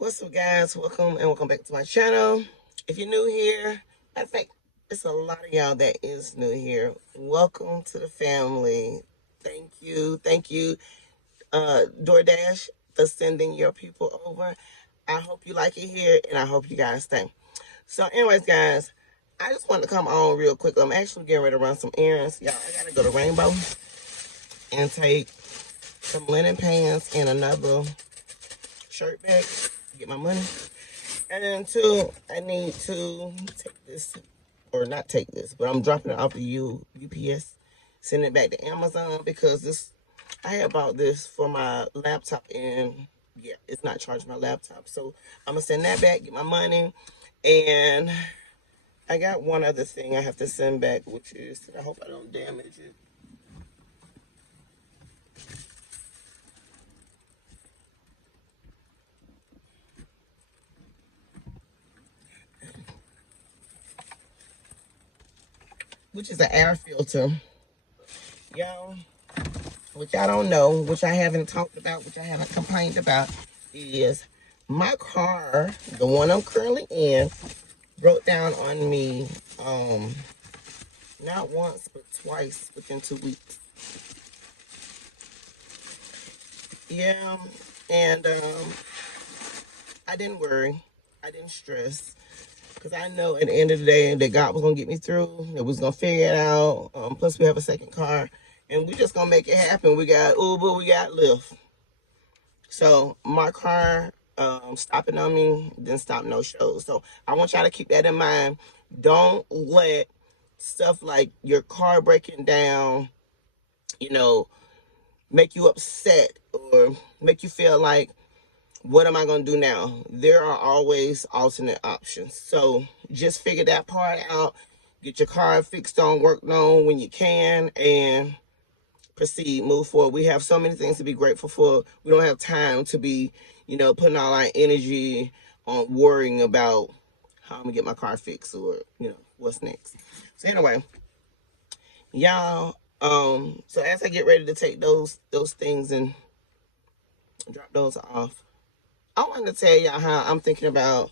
What's up, guys? Welcome back to my channel. If you're new here, matter of fact, it's a lot of y'all that is new here. Welcome to the family. Thank you, DoorDash, for sending your people over. I hope you like it here, and I hope you guys stay. So, anyways, guys, I just want to come on real quick. I'm actually getting ready to run some errands. Y'all, I gotta go to Rainbow and take some linen pants and another shirt back. Get my money. And then two, I need to take this, or not take this, but I'm dropping it off to UPS, send it back to Amazon because I had bought this for my laptop and yeah, it's not charging my laptop. So I'm gonna send that back, get my money, and I got one other thing I have to send back, which is, I hope I don't damage it. Which is an air filter. Y'all, which I don't know, which I haven't talked about, which I haven't complained about, is my car, the one I'm currently in, broke down on me not once but twice within 2 weeks. Yeah, and I didn't worry, I didn't stress, because I know at the end of the day that God was gonna get me through, that we was gonna figure it out. Plus we have a second car, and we just gonna make it happen. We got Uber, we got Lyft. So my car stopping on me didn't stop no shows. So I want y'all to keep that in mind. Don't let stuff like your car breaking down, you know, make you upset or make you feel like, what am I going to do now? There are always alternate options. So just figure that part out. Get your car fixed on, worked on when you can, and proceed, move forward. We have so many things to be grateful for. We don't have time to be, putting all our energy on worrying about how I'm gonna get my car fixed or, what's next. So anyway, y'all, so as I get ready to take those things and drop those off, I wanted to tell y'all how I'm thinking about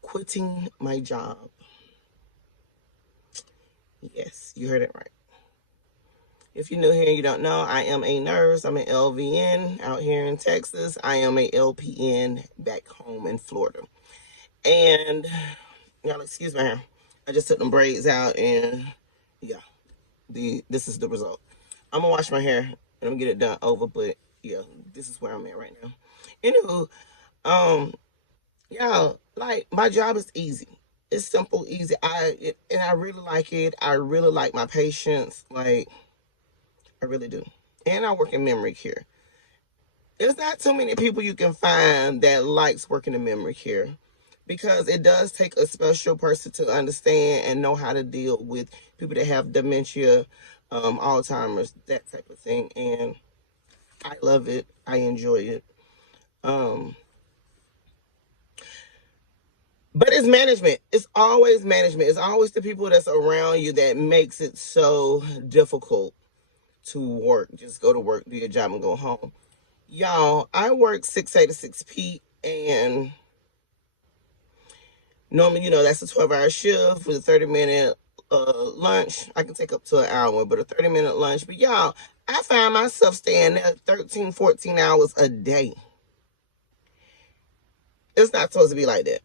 quitting my job. Yes, you heard it right. If you're new here and you don't know, I am a nurse. I'm an LVN out here in Texas. I am a LPN back home in Florida. And, y'all excuse my hair. I just took them braids out and, yeah, this is the result. I'm going to wash my hair and I'm going to get it done over. But, yeah, this is where I'm at right now. Anywho, y'all, like, my job is easy. It's simple, easy. And I really like it. I really like my patients. Like, I really do. And I work in memory care. There's not too many people you can find that likes working in memory care because it does take a special person to understand and know how to deal with people that have dementia, Alzheimer's, that type of thing. And I love it. I enjoy it. But it's management. It's always management. It's always the people that's around you that makes it so difficult to work. Just go to work, do your job, and go home. Y'all, I work 6A to 6P, and normally, that's a 12-hour shift with a 30-minute lunch. I can take up to an hour, but a 30-minute lunch. But y'all, I find myself staying there 13, 14 hours a day. It's not supposed to be like that.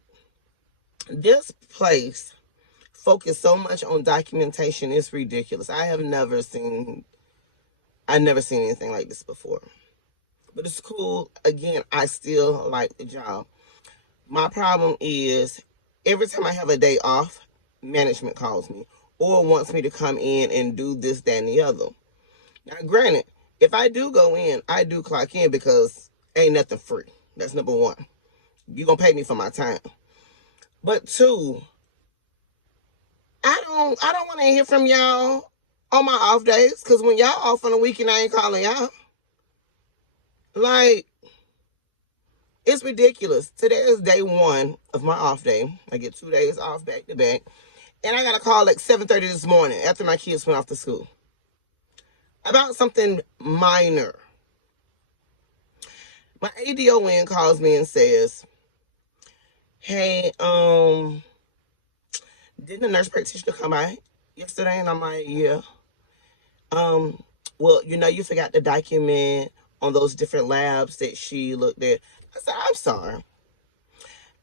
This place focus so much on documentation. It's ridiculous. I never seen anything like this before. But it's cool. Again, I still like the job. My problem is every time I have a day off, management calls me or wants me to come in and do this, that, and the other. Now, granted, if I do go in, I do clock in because ain't nothing free. That's number one. You're going to pay me for my time. But two, I don't want to hear from y'all on my off days, because when y'all off on the weekend, I ain't calling y'all. Like, it's ridiculous. Today is day one of my off day. I get 2 days off back to back. And I got a call like 7:30 this morning after my kids went off to school about something minor. My ADON calls me and says, hey, didn't the nurse practitioner come by yesterday? And I'm like, yeah. Um, well, you forgot to document on those different labs that she looked at. I said, I'm sorry.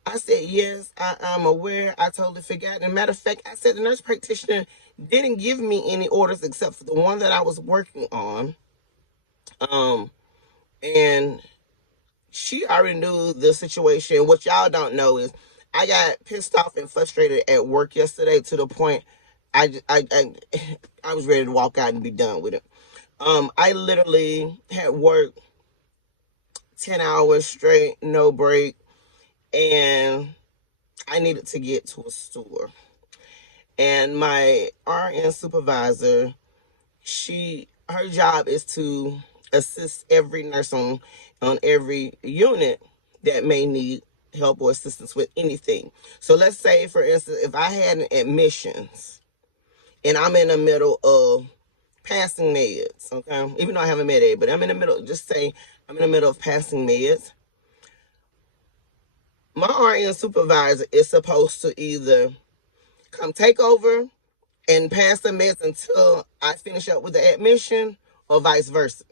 I said, yes, I'm aware. I totally forgot. And matter of fact, I said the nurse practitioner didn't give me any orders except for the one that I was working on. And she already knew the situation. What y'all don't know is I got pissed off and frustrated at work yesterday to the point I was ready to walk out and be done with it. I literally had worked 10 hours straight, no break, and I needed to get to a store. And my RN supervisor, her job is to assist every nurse on every unit that may need help or assistance with anything. So let's say, for instance, if I had an admissions and I'm in the middle of passing meds, okay? Even though I haven't med aid, but I'm in the middle, just say I'm in the middle of passing meds. My RN supervisor is supposed to either come take over and pass the meds until I finish up with the admission, or vice versa.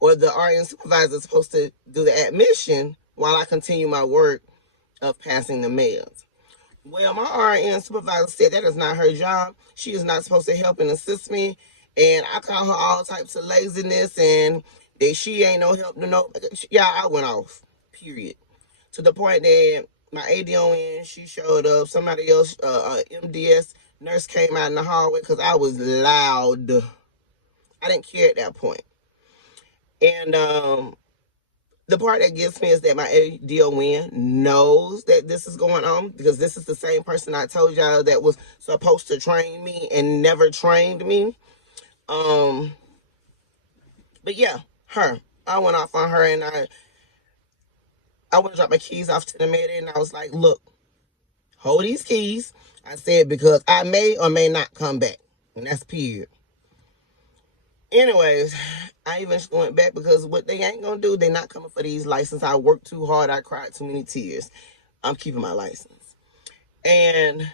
Or the RN supervisor is supposed to do the admission while I continue my work of passing the meds. Well, my RN supervisor said that is not her job. She is not supposed to help and assist me. And I call her all types of laziness and that she ain't no help to no. Yeah, I went off, period. To the point that my ADON, she showed up. Somebody else, MDS nurse came out in the hallway because I was loud. I didn't care at that point. And the part that gets me is that my ADON knows that this is going on, because this is the same person I told y'all that was supposed to train me and never trained me. But yeah, her. I went off on her, and I went to drop my keys off to the med, and I was like, look, hold these keys. I said, because I may or may not come back. And that's period. Anyways, I eventually went back because what they ain't gonna do, they not coming for these license. I worked too hard. I cried too many tears. I'm keeping my license. And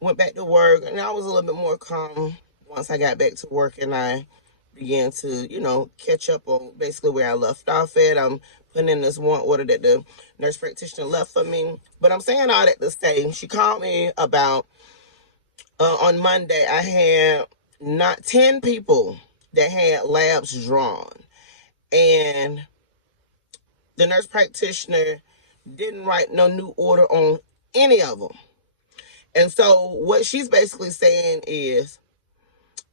went back to work, and I was a little bit more calm once I got back to work, and I began to, catch up on basically where I left off at. I'm putting in this one order that the nurse practitioner left for me. But I'm saying all that to say, she called me about, on Monday, I had not 10 people that had labs drawn. And the nurse practitioner didn't write no new order on any of them. And so what she's basically saying is,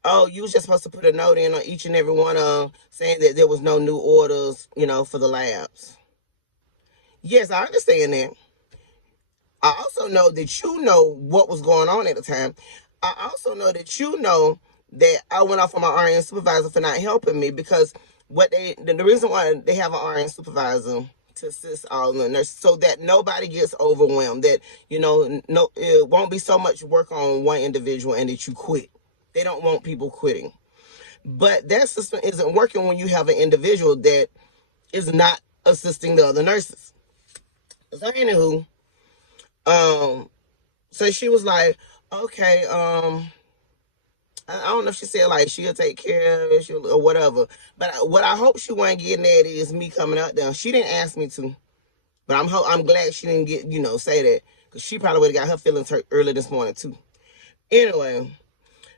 oh, you was just supposed to put a note in on each and every one of them saying that there was no new orders, for the labs. Yes, I understand that. I also know that you know what was going on at the time. I also know that you know that I went off on my RN supervisor for not helping me, because the reason why they have an RN supervisor to assist all the nurses, so that nobody gets overwhelmed, that, no, it won't be so much work on one individual and that you quit. They don't want people quitting. But that system isn't working when you have an individual that is not assisting the other nurses. So anywho, so she was like, okay, I don't know if she said like she'll take care of it or whatever. But what I hope she wasn't getting at is me coming out there. She didn't ask me to, but I'm glad she didn't say that, because she probably would have got her feelings hurt early this morning too. Anyway,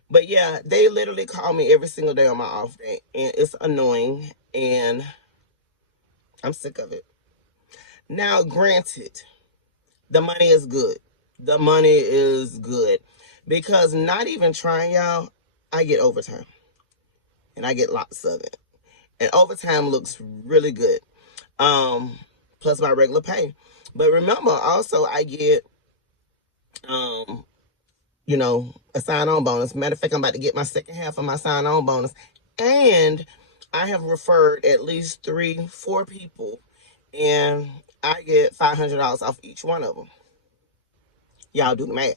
but yeah, they literally call me every single day on my off day, and it's annoying, and I'm sick of it. Now, granted, the money is good. The money is good, because not even trying, y'all, I get overtime, and I get lots of it. And overtime looks really good, plus my regular pay. But remember, also, I get, a sign-on bonus. Matter of fact, I'm about to get my second half of my sign-on bonus. And I have referred at least 3-4 people, and I get $500 off each one of them. Y'all do the math.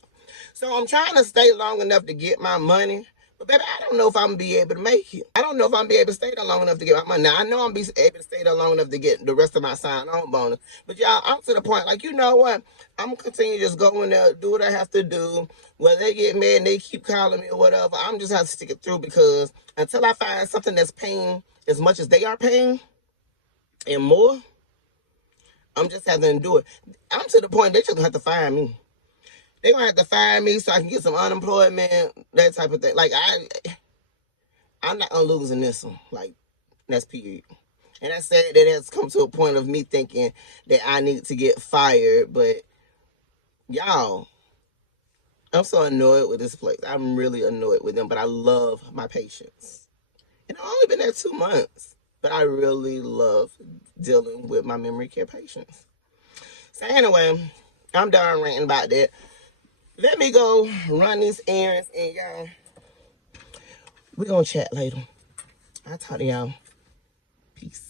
So I'm trying to stay long enough to get my money, But baby, I don't know if I'm gonna be able to make it. I don't know if I'm gonna be able to stay there long enough to get my money. Now I know I'm gonna be able to stay there long enough to get the rest of my sign-on bonus. But y'all, I'm to the point, like, you know what? I'm gonna continue to just go in there, do what I have to do. Whether they get mad and they keep calling me or whatever, I'm just have to stick it through, because until I find something that's paying as much as they are paying and more, I'm just having to do it. I'm to the point they just gonna have to fire me. They're gonna have to fire me so I can get some unemployment, that type of thing. Like, I'm not gonna lose in this one. Like, that's period. And I said that it has come to a point of me thinking that I need to get fired. But y'all, I'm so annoyed with this place. I'm really annoyed with them, but I love my patients. And I've only been there 2 months, but I really love dealing with my memory care patients. So anyway, I'm done ranting about that. Let me go run these errands, and y'all, we're gonna chat later. I'll talk to y'all. Peace.